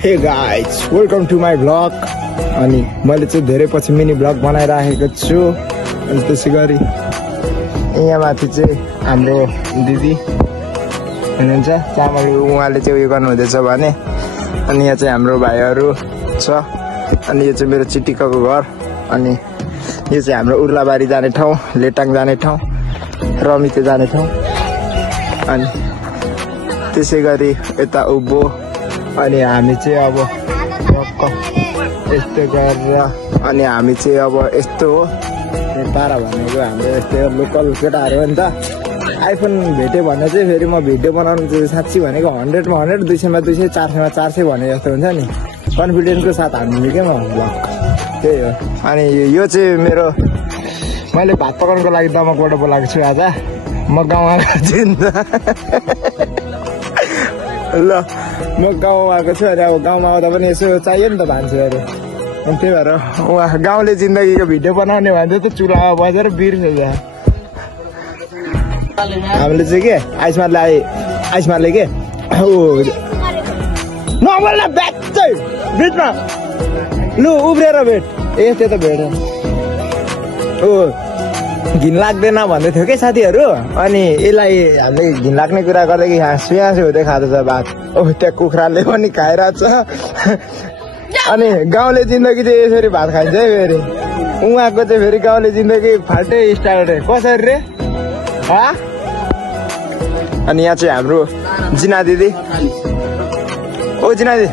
हे guys welcome to my blog. अनि मैले चाहिँ धेरै पछि मिनी ब्लग बनाइराखेको छु। अनि त्यसै गरी यहाँ माथि चाहिँ हाम्रो दिदी हुनुहुन्छ चामल, उहाँले चाहिँ उयो गर्नुहुँदैछ भने। अनि यहाँ चाहिँ हाम्रो भाइहरू छ। अनि यो चाहिँ मेरो चिटिकाको घर। अनि यो चाहिँ हाम्रो उर्लाबारी जाने ठाउँ, लेटाङ जाने ठाउँ, रमिते जाने ठाउँ। अनि त्यसै गरी यता उभो। अनि हामी चाहिँ अब यस्तो गरेर अनि हामी चाहिँ अब यस्तो हो पारा भनेको हाम्रो यस्तो लोकल केटाहरू हो नि त। आइफोन भेट्यो भने चाहिँ फेरि म भिडियो बनाउनु चाहिँ साँच्ची भनेको 100मा 100, 200मा 200, 400मा 400 भने जस्तो हुन्छ नि। कन्फिडेन्सको साथ हामीले के म ब्लग त्यही हो। अनि यो चाहिँ मेरो मैले भात पकाउनुको लागि दमकबाट बोलाएको छु आज। म गाउँमा छु नि त। ल म गाउँमा आएको छु। अनि अब गाउँमा आउँदा पनि यसो चाहियो नि त भान्सेहरू। अनि त्यही भएर उहाँ गाउँले जिन्दगीको भिडियो बनाउने भन्दै त चुलामा बजेर बिर्सेछ। हामीले चाहिँ के आइसमाले के नबोल्न भेट चाहिँ भेटमा लु उब्रेर भेट। ए त्यो त भेट घिन लाग्दैन भन्दै थियो क्या साथीहरू। अनि यसलाई हामीले घिन लाग्ने कुरा गर्दाखेरि हाँसु हुँदै खाँदैछ भात। त्यहाँ कुखुराले पनि खाइरहेछ। अनि गाउँले जिन्दगी चाहिँ यसरी भात खाइन्छ है फेरि। उहाँको चाहिँ फेरि गाउँले जिन्दगी फाल्टै स्टार्ट कसरी रे। अनि यहाँ चाहिँ हाम्रो जिना दिदी। ओ जिना दिदी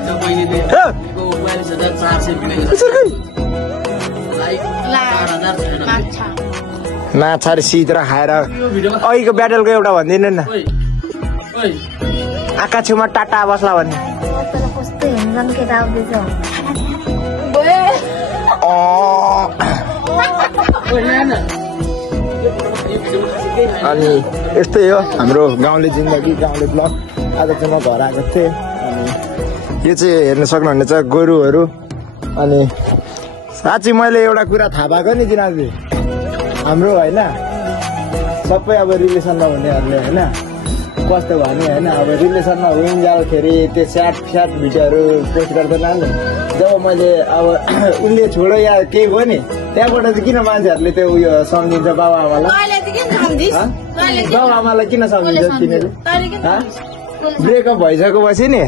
माछा सिद्रा खाएर अहिलेको ब्याटलको एउटा भनिदिनु न। आँखा छेउमा टाटा बस्ला भन्ने। अनि यस्तै हो हाम्रो गाउँले जिन्दगी, गाउँले ब्लग। आज चाहिँ म घर आएको थिएँ। अनि यो चाहिँ हेर्न सक्नुहुनेछ गोरुहरू। अनि साँच्ची मैले एउटा कुरा थाहा पाएको नि जिनाजी, हाम्रो होइन सबै अब रिलेसनमा हुनेहरूले होइन कस्तो भने होइन अब रिलेसनमा हुइन्जालखेरि त्यो स्याट भिडियोहरू पोस्ट गर्दैन नि। जब मैले अब उसले छोडो या केही भयो नि त्यहाँबाट चाहिँ किन मान्छेहरूले त्यो उयो सम्झिन्छ बाबुआमालाई किन सम्झिन्छ तिनीहरू? ब्रेकअप भइसकेपछि नि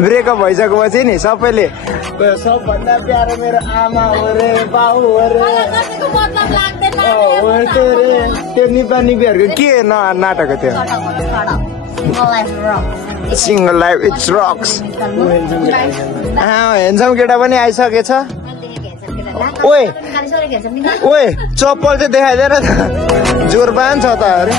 ब्रेकअप भइसकेपछि नि सबैले सबभन्दा प्यारो मेरो आमा हो रे, बाउ हो रे, त्यो निपानीहरूको के नाटक हो त्यो? Single life it's rocks. Handsome केटा पनि आइसकेछ। ओए चप्पल चाहिँ देखाइदिएर जोरबान छ त अरे।